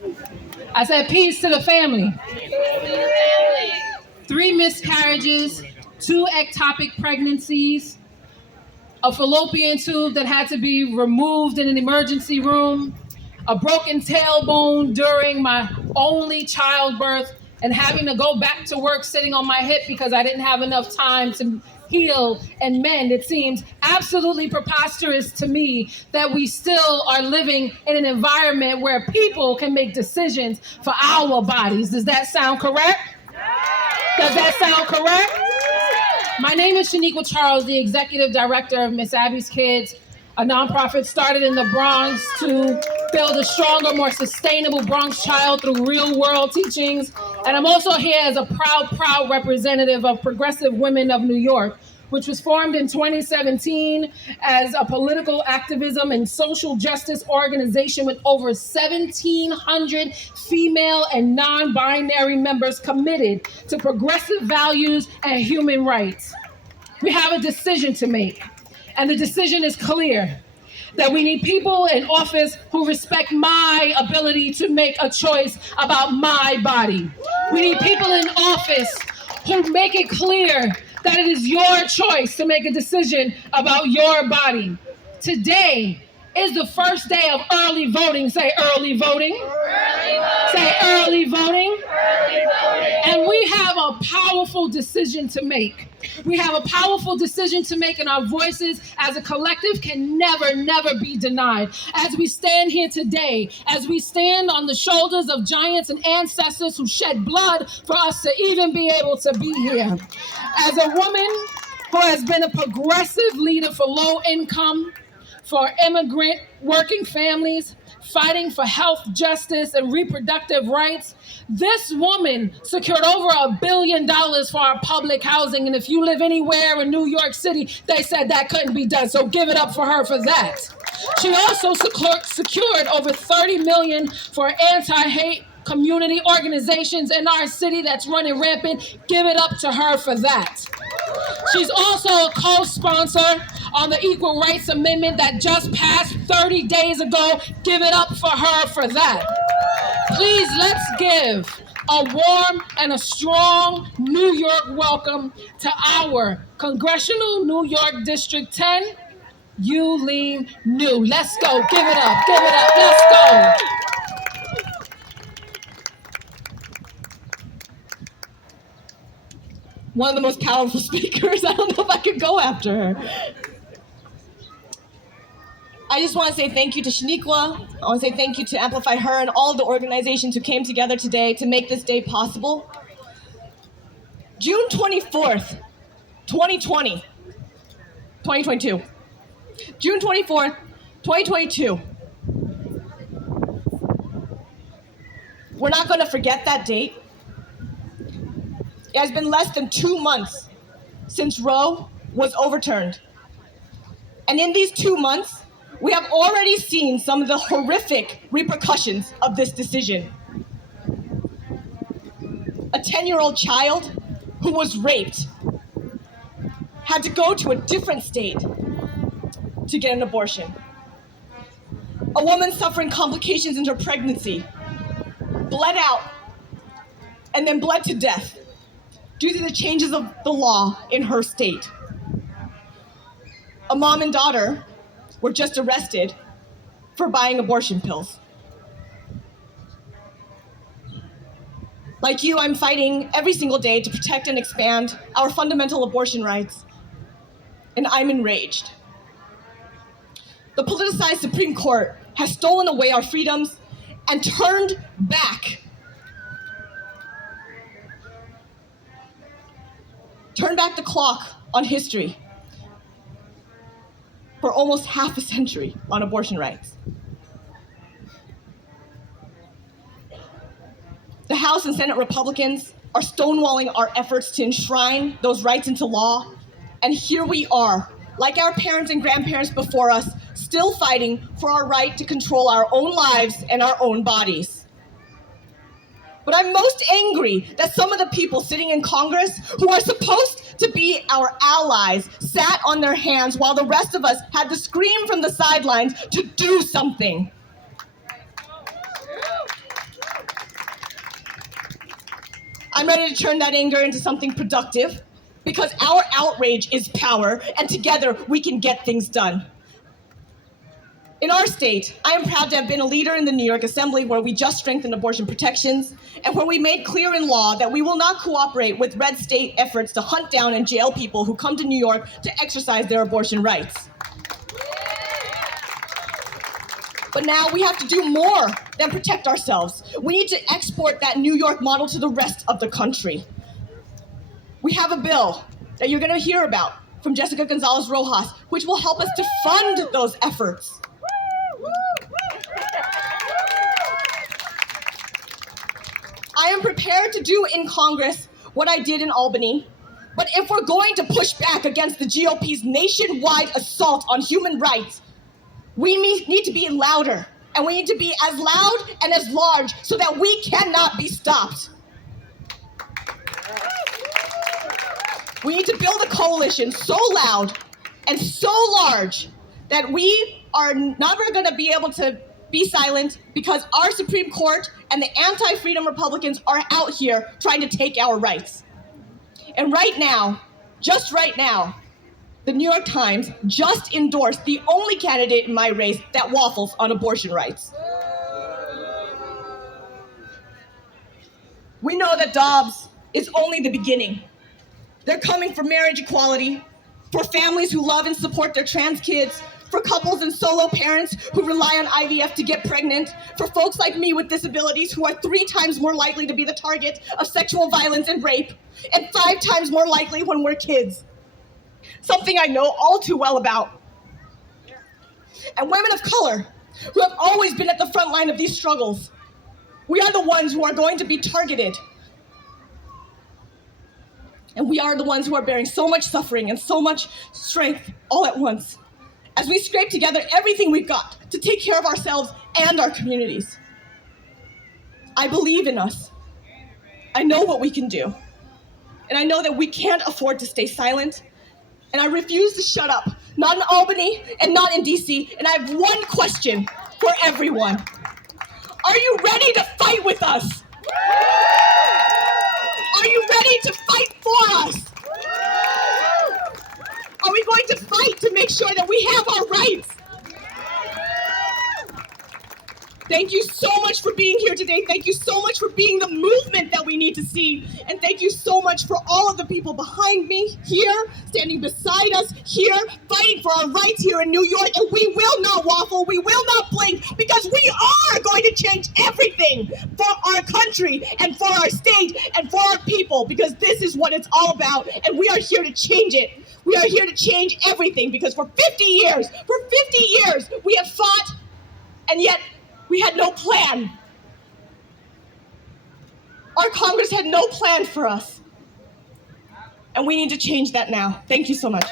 I said peace to the family. 3 miscarriages, 2 ectopic pregnancies, a fallopian tube that had to be removed in an emergency room, a broken tailbone during my only childbirth, and having to go back to work sitting on my hip because I didn't have enough time to heal and mend. It seems absolutely preposterous to me that we still are living in an environment where people can make decisions for our bodies. Does that sound correct? Does that sound correct? My name is Shaniqua Charles, the executive director of Miss Abby's Kids, a nonprofit started in the Bronx to build a stronger, more sustainable Bronx child through real world teachings. And I'm also here as a proud representative of Progressive Women of New York, which was formed in 2017 as a political activism and social justice organization with over 1,700 female and non-binary members committed to progressive values and human rights. We have a decision to make, and the decision is clear, that we need people in office who respect my ability to make a choice about my body. We need people in office who make it clear that it is your choice to make a decision about your body. Today is the first day of early voting. Say early voting. Early voting. Say early voting. Early voting. And we have a powerful decision to make. We have a powerful decision to make, and our voices as a collective can never be denied. As we stand here today, as we stand on the shoulders of giants and ancestors who shed blood for us to even be able to be here. As a woman who has been a progressive leader for low income, for immigrant working families, fighting for health justice and reproductive rights, this woman secured over $1 billion for our public housing. And if you live anywhere in New York City, they said that couldn't be done. So give it up for her for that. She also secured over $30 million for anti-hate community organizations in our city that's running rampant. Give it up to her for that. She's also a co-sponsor on the Equal Rights Amendment that just passed 30 days ago. Give it up for her for that. Please, let's give a warm and a strong New York welcome to our Congressional New York District 10, Yuh-Line Niou. Let's go. Give it up. Give it up. Let's go. One of the most powerful speakers. I don't know if I could go after her. I just want to say thank you to Shaniqua. I want to say thank you to Amplify Her and all the organizations who came together today to make this day possible. June 24th, 2022. June 24th, 2022. We're not going to forget that date. It has been less than 2 months since Roe was overturned. And in these 2 months, we have already seen some of the horrific repercussions of this decision. A 10-year-old child who was raped had to go to a different state to get an abortion. A woman suffering complications in her pregnancy bled out and then bled to death due to the changes of the law in her state. A mom and daughter were just arrested for buying abortion pills. Like you, I'm fighting every single day to protect and expand our fundamental abortion rights, and I'm enraged. The politicized Supreme Court has stolen away our freedoms and turned back the clock on history for almost half a century on abortion rights. The House and Senate Republicans are stonewalling our efforts to enshrine those rights into law, and here we are, like our parents and grandparents before us, still fighting for our right to control our own lives and our own bodies. But I'm most angry that some of the people sitting in Congress who are supposed to be our allies sat on their hands while the rest of us had to scream from the sidelines to do something. I'm ready to turn that anger into something productive because our outrage is power, and together we can get things done. In our state, I am proud to have been a leader in the New York Assembly where we just strengthened abortion protections and where we made clear in law that we will not cooperate with red state efforts to hunt down and jail people who come to New York to exercise their abortion rights. But now we have to do more than protect ourselves. We need to export that New York model to the rest of the country. We have a bill that you're going to hear about from Jessica Gonzalez Rojas, which will help us to fund those efforts. I am prepared to do in Congress what I did in Albany, but if we're going to push back against the GOP's nationwide assault on human rights, we need to be louder, and we need to be as loud and as large so that we cannot be stopped. We need to build a coalition so loud and so large that we are never going to be able to be silent because our Supreme Court and the anti-freedom Republicans are out here trying to take our rights. And right now, just right now, the New York Times just endorsed the only candidate in my race that waffles on abortion rights. We know that Dobbs is only the beginning. They're coming for marriage equality, for families who love and support their trans kids, for couples and solo parents who rely on IVF to get pregnant, for folks like me with disabilities who are 3 times more likely to be the target of sexual violence and rape, and 5 times more likely when we're kids. Something I know all too well about. And women of color, who have always been at the front line of these struggles. We are the ones who are going to be targeted. And we are the ones who are bearing so much suffering and so much strength all at once, as we scrape together everything we've got to take care of ourselves and our communities. I believe in us. I know what we can do. And I know that we can't afford to stay silent. And I refuse to shut up, not in Albany and not in DC. And I have one question for everyone. Are you ready to fight with us? Are you ready to fight for us? Are we going to fight to make sure that we have our rights? Thank you so much for being here today. Thank you so much for being the movement that we need to see. And thank you so much for all of the people behind me here, standing beside us here, fighting for our rights here in New York. And we will not waffle, we will not blink, because we are going to change everything for our country and for our state and for our people, because this is what it's all about. And we are here to change it. We are here to change everything, because for 50 years, we have fought, and yet we had no plan. Our Congress had no plan for us. And we need to change that now. Thank you so much.